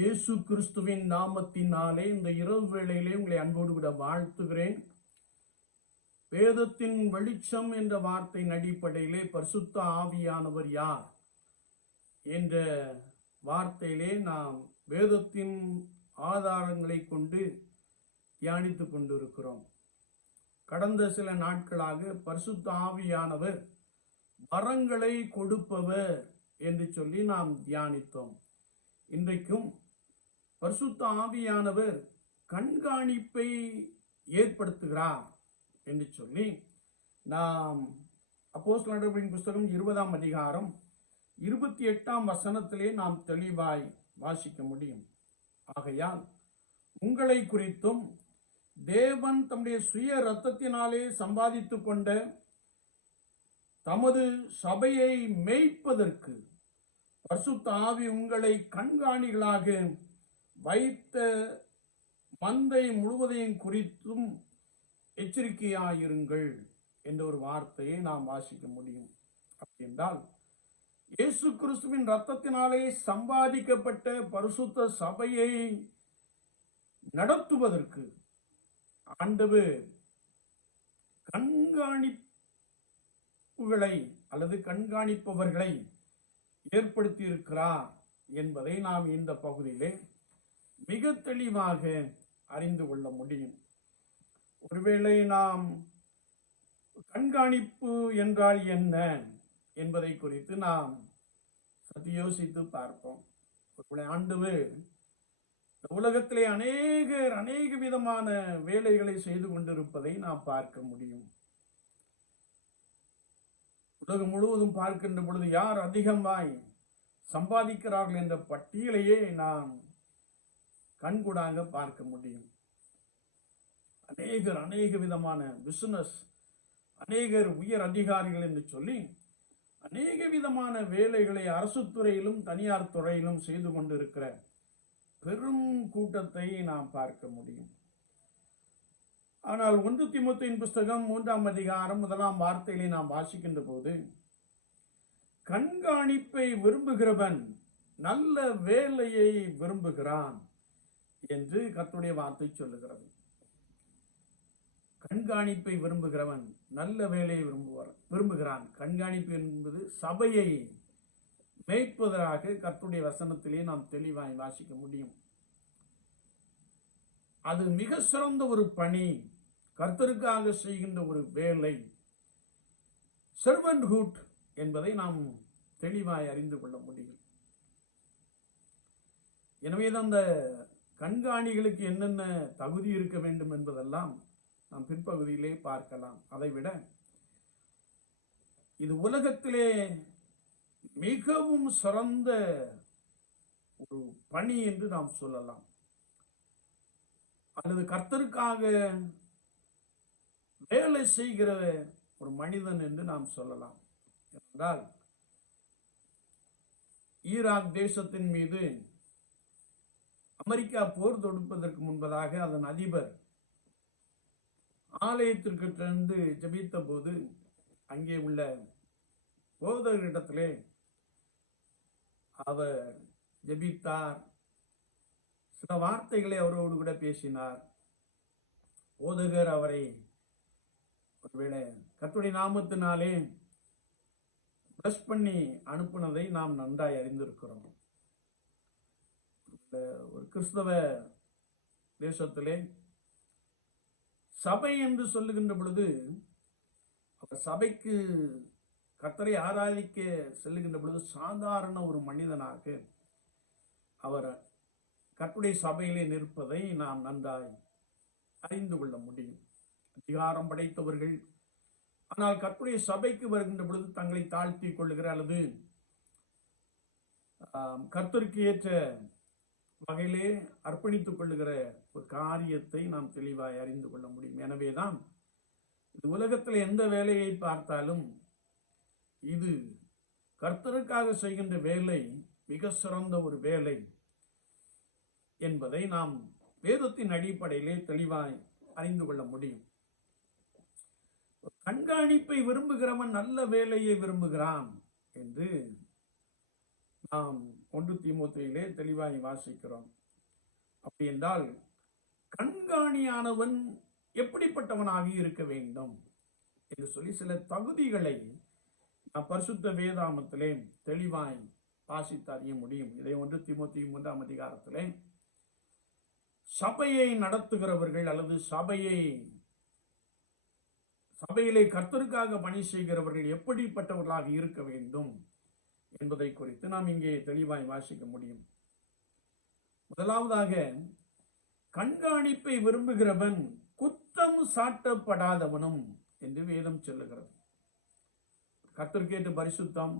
இயேசு கிறிஸ்துவின் நாமத்தினாலே இந்த இரவு வேளையிலே உங்களை அன்போடு கூட வாழ்த்துகிறேன். வேதத்தின் வெளிச்சம் என்ற வார்த்தையின் அடிப்படையிலே பரிசுத்த ஆவியானவர் யார் என்ற வார்த்தையிலே நாம் வேதத்தின் ஆதாரங்களை கொண்டு தியானித்து கொண்டிருக்கிறோம். கடந்த சில நாட்களாக பரிசுத்த ஆவியானவர் வரங்களை கொடுப்பவர் என்று சொல்லி நாம் தியானித்தோம். இன்றைக்கும் பரிசுத்த ஆவியானவர் கண்காணிப்பை ஏற்படுத்துகிறார் என்று சொல்லி நாம் அப்போஸ் நடவடிக்கையின் புஸ்தகம் இருபதாம் அதிகாரம் இருபத்தி எட்டாம் வசனத்திலே நாம் தெளிவாய் வாசிக்க முடியும். ஆகையால் உங்களை குறித்தும் தேவன் தம்முடைய சுய இரத்தத்தினாலே சம்பாதித்து கொண்ட தமது சபையை மேய்ப்பதற்கு பரிசுத்த ஆவி உங்களை கண்காணிகளாக வைத்த மந்தை முழுவதையும் குறித்தும் எச்சரிக்கையாயிருங்கள் என்ற ஒரு வார்த்தையை நாம் வாசிக்க முடியும். அப்படி என்றால் இயேசு கிறிஸ்துவின் ரத்தத்தினாலே சம்பாதிக்கப்பட்ட பரிசுத்த சபையை நடத்துவதற்கு ஆண்டவு கண்காணிப்புகளை அல்லது கண்காணிப்பவர்களை ஏற்படுத்தியிருக்கிறார் என்பதை நாம் இந்த பகுதியிலே மிக தெளிவாக அறிந்து கொள்ள முடியும். ஒருவேளை நாம் கண்காணிப்பு என்றால் என்ன என்பதை குறித்து நாம் சற்று யோசித்து பார்ப்போம். ஒருவேளை ஆண்டு உலகத்திலே அநேகர் அநேக விதமான வேலைகளை செய்து கொண்டிருப்பதை நாம் பார்க்க முடியும். உலகம் முழுவதும் பார்க்கின்ற பொழுது யார் அதிகமாய் சம்பாதிக்கிறார்கள் என்ற பட்டியலையே நாம் கண்கூடாக பார்க்க முடியும். அநேகர் அநேக விதமான பிசினஸ் அநேகர் உயர் அதிகாரிகள் என்று சொல்லி அநேக விதமான வேலைகளை அரசு துறையிலும் தனியார் துறையிலும் செய்து கொண்டிருக்கிற பெரும் கூட்டத்தை நாம் பார்க்க முடியும். ஆனால் ஒன்று திமுத்தின் புஸ்தகம் மூன்றாம் அதிகாரம் முதலாம் வார்த்தைகளை நாம் வாசிக்கின்ற போது கண்காணிப்பை விரும்புகிறவன் நல்ல வேலையை விரும்புகிறான். என்று கத்துடைய வார்த்தை சொல்லுகிறது. கண்காணிப்பை விரும்புகிறவன் நல்ல வேலையை விரும்புவார் விரும்புகிறான். கண்காணிப்பு என்பது சபையை மேய்ப்பதற்காக கத்துடைய வசனத்திலே நாம் தெளிவாய் வாசிக்க முடியும். அது மிக சிறந்த ஒரு பணி கர்த்தருக்காக செய்கின்ற ஒரு வேலை. செர்வன்ஹுட் என்பதை நாம் தெளிவாய் அறிந்து கொள்ள முடியும். எனவே தான் அந்த கண்காணிகளுக்கு என்னென்ன தகுதி இருக்க வேண்டும் என்பதெல்லாம் நாம் பிற்பகுதியிலே பார்க்கலாம். அதைவிட இது உலகத்திலே மிகவும் சிறந்த ஒரு பணி என்று நாம் சொல்லலாம். அல்லது கர்த்தருக்காக வேலை செய்கிற ஒரு மனிதன் என்று நாம் சொல்லலாம். என்றால் ஈராக் தேசத்தின் மீது அமெரிக்கா போர் தொடுப்பதற்கு முன்பதாக அதன் அதிபர் ஆலயத்திற்கு சென்று ஜெபித்த போது அங்கே உள்ள போதகரிடத்திலே அவர் ஜபித்தார். சில வார்த்தைகளை அவரோடு கூட பேசினார். போதகர் அவரை ஒருவேளை கத்துடைய நாமத்தினாலே ப்ளஸ் பண்ணி அனுப்புனதை நாம் நன்றாய் அறிந்திருக்கிறோம். ஒரு கிறிஸ்தவ தேசத்திலே சபை என்று சொல்லுகின்ற பொழுது அவர் சபைக்கு கத்தரை ஆராதிக்க செல்லுகின்ற பொழுது சாதாரண ஒரு மனிதனாக அவர் கட்டுடைய சபையிலே நிற்பதை நாம் நன்றாய் அறிந்து கொள்ள முடியும். அதிகாரம் படைத்தவர்கள் ஆனால் கற்புடைய சபைக்கு வருகின்ற பொழுது தங்களை தாழ்த்தி கொள்ளுகிற அல்லது கர்த்தருக்கு ஏற்ற வகையிலே அர்ப்பணித்துக் கொள்ளுகிற ஒரு காரியத்தை நாம் தெளிவாய் அறிந்து கொள்ள முடியும். எனவேதான் இது உலகத்தில் எந்த வேலையை பார்த்தாலும் இது கர்த்தருக்காக செய்கின்ற வேலை மிக சிறந்த ஒரு வேலை என்பதை நாம் வேதத்தின் அடிப்படையிலே தெளிவாய் அறிந்து கொள்ள முடியும். கண்காணிப்பை விரும்புகிறவன் நல்ல வேலையை விரும்புகிறான் என்று நாம் ஒன்று திமுத்திலே தெளிவாய் வாசிக்கிறோம். அப்படி என்றால் கண்காணியானவன் எப்படிப்பட்டவனாக இருக்க வேண்டும் என்று சொல்லி சில தகுதிகளை நாம் பரிசுத்த வேதாமத்திலே தெளிவாய் வாசித்து அறிய முடியும். இதை ஒன்று திமுத்தி மூன்றாம் அதிகாரத்திலே சபையை நடத்துகிறவர்கள் அல்லது சபையை சபையிலே கர்த்தருக்காக பணி செய்கிறவர்கள் எப்படிப்பட்டவர்களாக இருக்க வேண்டும்? என்பதை குறித்து நாம் இங்கே தெளிவாய் வாசிக்க முடியும். முதலாவதாக கண்காணிப்பை விரும்புகிறவன் குத்தம் சாட்டப்படாதவனும் என்று வேதம் சொல்லுகிறது. கர்த்தர்கேட்டு பரிசுத்தம்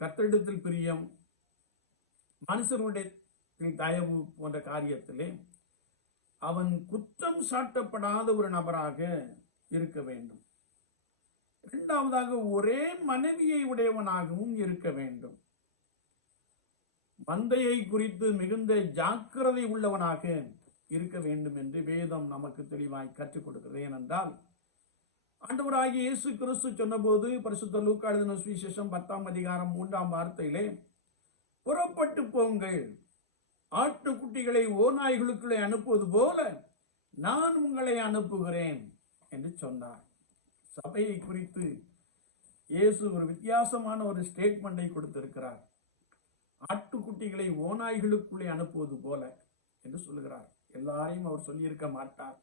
கர்த்தரிடத்தில் பிரியம் மனுஷனுடைய தயவு போன்ற காரியத்திலே அவன் குற்றம் சாட்டப்படாத ஒரு நபராக இருக்க வேண்டும். இரண்டாவதாக ஒரே மனைவியை உடையவனாகவும் இருக்க வேண்டும். மந்தையை குறித்து மிகுந்த ஜாக்கிரதை உள்ளவனாக இருக்க வேண்டும் என்று வேதம் நமக்கு தெளிவாய் கற்றுக் கொடுக்கிறது. ஏனென்றால் ஆண்டவராகிய இயேசு கிறிஸ்து சொன்னபோது பரிசுத்த லூக்கா எழுதின சுவிசேஷம் பத்தாம் அதிகாரம் மூன்றாம் வார்த்தையிலே புறப்பட்டு போங்கள். ஆட்டுக்குட்டிகளை ஓநாய்களுக்குள்ளே அனுப்புவது போல நான் உங்களை அனுப்புகிறேன் என்று சொன்னார். சபையை குறித்து இயேசு ஒரு வித்தியாசமான ஒரு ஸ்டேட்மெண்டை கொடுத்திருக்கிறார். ஆட்டுக்குட்டிகளை ஓநாய்களுக்குள்ளே அனுப்புவது போல என்று சொல்லுகிறார். எல்லாரையும் அவர் சொல்லியிருக்க மாட்டார்.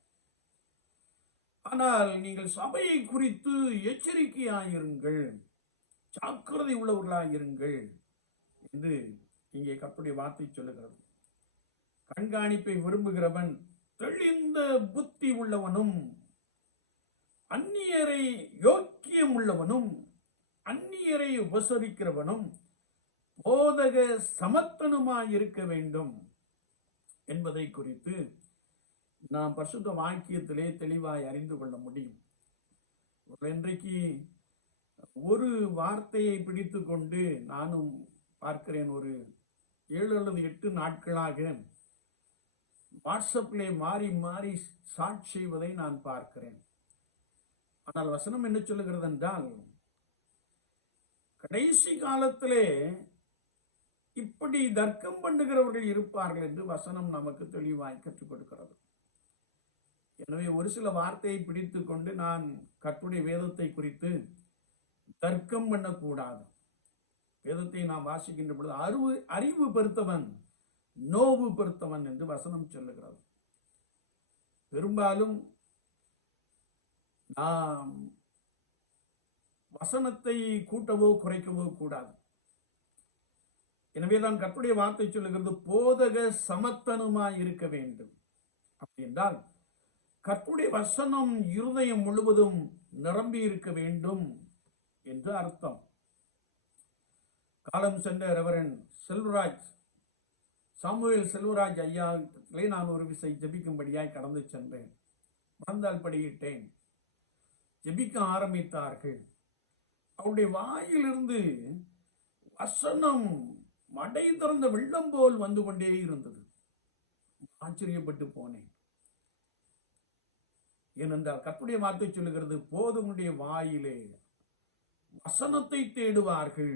ஆனால் நீங்கள் சபையை குறித்து எச்சரிக்கையாயிருங்கள் ஜாக்கிரதை உள்ளவர்களாயிருங்கள் என்று இங்கே கற்புடைய வார்த்தை சொல்லுகிறது. கண்காணிப்பை விரும்புகிறவன் தெளிந்த புத்தி உள்ளவனும் அந்நியரை யோக்கியம் உள்ளவனும் அந்நியரை உபசரிக்கிறவனும் போதக சமத்தனுமாய் இருக்க வேண்டும் என்பதை குறித்து நாம் பரிசுத்த வாக்கியத்திலே தெளிவாய் அறிந்து கொள்ள முடியும். இன்றைக்கு ஒரு வார்த்தையை பிடித்து கொண்டு நானும் பார்க்கிறேன் ஒரு ஏழு அல்லது எட்டு நாட்களாக வாட்ஸ்அப்பிலே மாறி மாறி சாட் செய்வதை நான் பார்க்கிறேன். ஆனால் வசனம் என்ன சொல்லுகிறது என்றால் கடைசி காலத்திலே இப்படி தர்க்கம் பண்ணுகிறவர்கள் இருப்பார்கள் என்று வசனம் நமக்கு தெளிவாய் கற்றுக் கொடுக்கிறது. எனவே ஒரு சில வார்த்தையை பிடித்து கொண்டு நான் கற்றுடைய வேதத்தை குறித்து தர்க்கம் பண்ணக்கூடாது. வேதத்தை நாம் வாசிக்கின்ற பொழுது அறிவு அறிவு பெருத்தவன் நோவு பெருத்தவன் என்று வசனம் சொல்லுகிறது. பெரும்பாலும் நாம் வசனத்தை கூட்டவோ குறைக்கவோ கூடாது. எனவேதான் கற்புடைய வார்த்தை சொல்லுகிறது போதக சமத்தனுமாய் இருக்க வேண்டும். அப்படி என்றால் கர்த்தருடைய வசனம் இருதயம் முழுவதும் நிரம்பி இருக்க வேண்டும் என்று அர்த்தம். காலம் சென்ற ரெவரன் செல்வராஜ் சாமுவேல் செல்வராஜ் ஐயா நான் ஒரு விசை ஜெபிக்கும்படியாய் கடந்து சென்றேன். மறந்தால் படியிட்டேன். ஜெபிக்க ஆரம்பித்தார்கள். அவருடைய வாயிலிருந்து வசனம் மடை திறந்த வெள்ளம் போல் வந்து கொண்டே இருந்தது. ஆச்சரியப்பட்டு போனேன். ஏனென்றால் கற்புடைய வார்த்தை சொல்லுகிறது போதனுடைய வாயிலே வசனத்தை தேடுவார்கள்.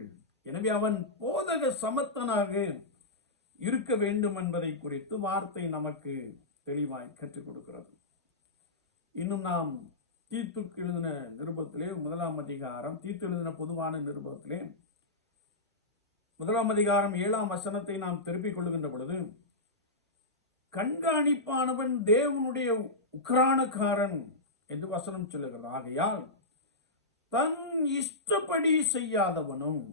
எனவே அவன் போதக சமத்தனாக இருக்க வேண்டும் என்பதை குறித்து வார்த்தை நமக்கு தெளிவாய் கற்றுக் கொடுக்கிறது. இன்னும் நாம் தீத்துக்கு எழுதின நிருபத்திலே முதலாம் அதிகாரம் தீத்து எழுதின பொதுவான நிருபத்திலே. முதலாம் அதிகாரம் ஏழாம் வசனத்தை நாம் திருப்பிக் கொள்கின்ற பொழுது கண்காணிப்பானவன் தேவனுடைய உக்ரானக்காரன் என்று வசனம் சொல்லுகிறது. ஆகையால் தன் இஷ்டப்படி செய்யாதவனும்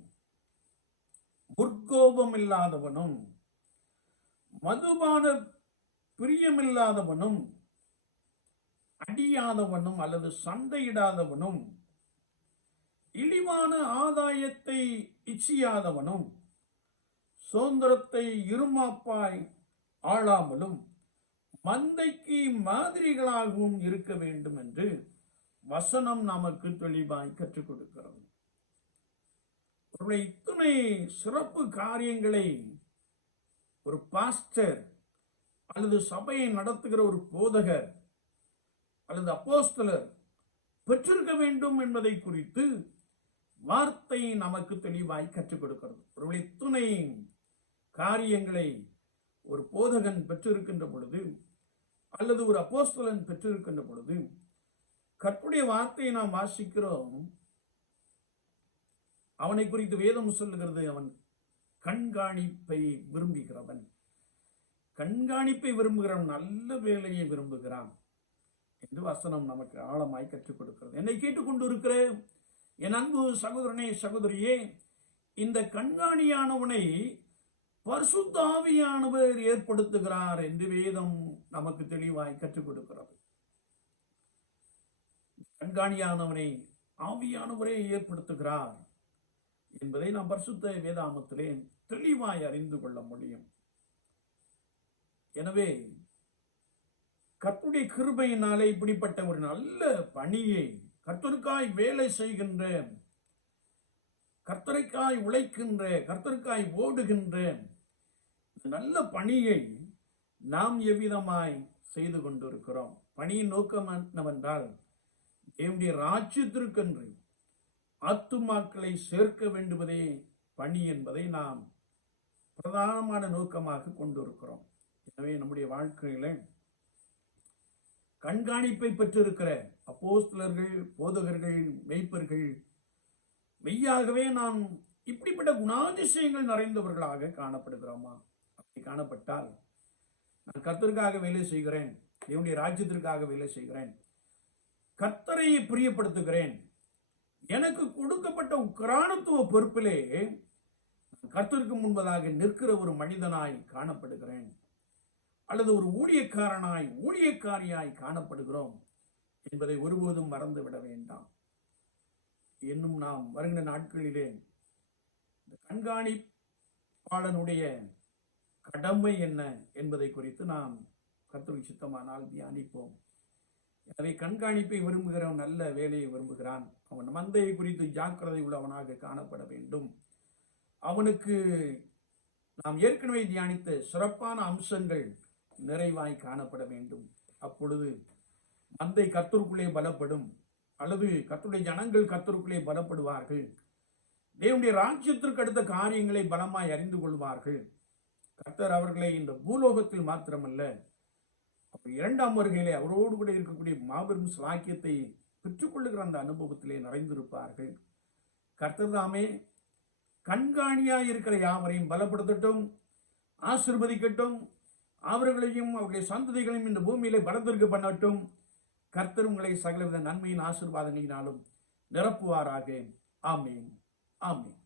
முற்கோபம் இல்லாதவனும் மதுபான பிரியமில்லாதவனும் அடியாதவனும் அல்லது சண்டையிடாதவனும் இழிவான ஆதாயத்தை இச்சியாதவனும் சுதந்திரத்தை இருமாப்பாய் ஆளாமலும் மந்தைக்கு மாதிரிகளாகவும் இருக்க வேண்டும் என்று வசனம் நமக்கு தெளிவாய் கற்றுக் கொடுக்கிறது. அவருடைய இத்துணை சிறப்பு காரியங்களை ஒரு பாஸ்டர் அல்லது சபையை நடத்துகிற ஒரு போதகர் அல்லது அப்போஸ்தலர் பெற்றிருக்க வேண்டும் என்பதை குறித்து வார்த்தை நமக்கு தெளிவாய் கற்றுக் கொடுக்கிறது. ஒருவேளை துணை காரியங்களை ஒரு போதகன் பெற்றிருக்கின்ற பொழுது அல்லது ஒரு அப்போஸ்தலன் பெற்றிருக்கின்ற பொழுது கற்புடைய வார்த்தையை நாம் வாசிக்கிறோம். அவனை குறித்து வேதம் சொல்லுகிறது அவன் கண்காணிப்பை விரும்புகிறவன். கண்காணிப்பை விரும்புகிறவன் நல்ல வேலையை விரும்புகிறான். என்று வசனம் நமக்கு ஆழமாய் கற்றுக் கொடுக்கிறது. என்னை கேட்டுக்கொண்டு இருக்கிற என் அன்பு சகோதரனே சகோதரியே இந்த கண்காணியானவனை பரிசுத்தாவியானவர் ஏற்படுத்துகிறார் என்று வேதம் நமக்கு தெளிவாய் கற்றுக் கொடுக்கிறது. கண்காணியானவனை ஆவியானவரே ஏற்படுத்துகிறார் என்பதை நாம் பரிசுத்த வேதாமத்திலே தெளிவாய் அறிந்து கொள்ள முடியும். எனவே கர்த்துடைய கிருபையினாலே இப்படிப்பட்ட ஒரு நல்ல பணியை கர்த்தருக்காய் வேலை செய்கின்ற கர்த்தருக்காய் உழைக்கின்ற கர்த்தருக்காய் ஓடுகின்ற நல்ல பணியை நாம் எவ்விதமாய் செய்து கொண்டிருக்கிறோம்? பணியின் நோக்கம் என்னவென்றால் தேவனுடைய ராஜ்யத்திற்கென்று ஆத்துமாக்களை சேர்க்க வேண்டுவதே பணி என்பதை நாம் பிரதானமான நோக்கமாக கொண்டிருக்கிறோம். எனவே நம்முடைய வாழ்க்கையில் கண்காணிப்பை பெற்றிருக்கிற அப்போஸ்தலர்கள் போதகர்கள் மெய்ப்பர்கள் மெய்யாகவே நாம் இப்படிப்பட்ட குணாதிசயங்கள் நிறைந்தவர்களாக காணப்படுகிறோமா? அப்படி காணப்பட்டால் நான் கர்த்தருக்காக வேலை செய்கிறேன் என்னுடைய ராஜ்யத்திற்காக வேலை செய்கிறேன் கத்தரையை பிரியப்படுத்துகிறேன். எனக்கு கொடுக்கப்பட்ட உக்கரானத்துவ பொறுப்பிலே கர்த்தருக்கு முன்பதாக நிற்கிற ஒரு மனிதனாய் காணப்படுகிறேன். அல்லது ஒரு ஊழியக்காரனாய் ஊழியக்காரியாய் காணப்படுகிறோம் என்பதை ஒருபோதும் மறந்து விட வேண்டாம். இன்னும் நாம் வருகிற நாட்களிலே இந்த கண்காணிப்பாளனுடைய கடமை என்ன என்பதை குறித்து நாம் கர்த்தருக்கு சித்தமானால் தியானிப்போம். எனவே கண்காணிப்பை விரும்புகிறவன் நல்ல வேலையை விரும்புகிறான். அவன் மந்தையை குறித்து ஜாக்கிரதை உள்ளவனாக காணப்பட வேண்டும். அவனுக்கு நாம் ஏற்கனவே தியானித்த சிறப்பான அம்சங்கள் நிறைவாய் காணப்பட வேண்டும். அப்பொழுது மந்தை கத்தருக்குள்ளே பலப்படும் அல்லது கத்துடைய ஜனங்கள் கத்தருக்குள்ளே பலப்படுவார்கள். தேவனுடைய ராஜ்யத்திற்கு அடுத்த காரியங்களை பலமாய் அறிந்து கொள்வார்கள். கர்த்தர் அவர்களை இந்த பூலோகத்தில் மாத்திரமல்ல அப்படி இரண்டாம் வருகையிலே அவரோடு கூட இருக்கக்கூடிய மாபெரும் சாக்கியத்தை பெற்றுக்கொள்ளுகிற அந்த அனுபவத்திலே நிறைந்திருப்பார்கள். கர்த்தர் தாமே கண்காணியாய் இருக்கிற யாவரையும் பலப்படுத்தட்டும் ஆசிர்வதிக்கட்டும் அவர்களையும் அவருடைய சந்ததிகளையும் இந்த பூமியிலே பலத்திற்கு பண்ணட்டும். கர்த்தர் உங்களை சகலவித நன்மையின் ஆசீர்வாதங்களினாலும் நிரப்புவாராக. ஆமீன். ஆமீன்.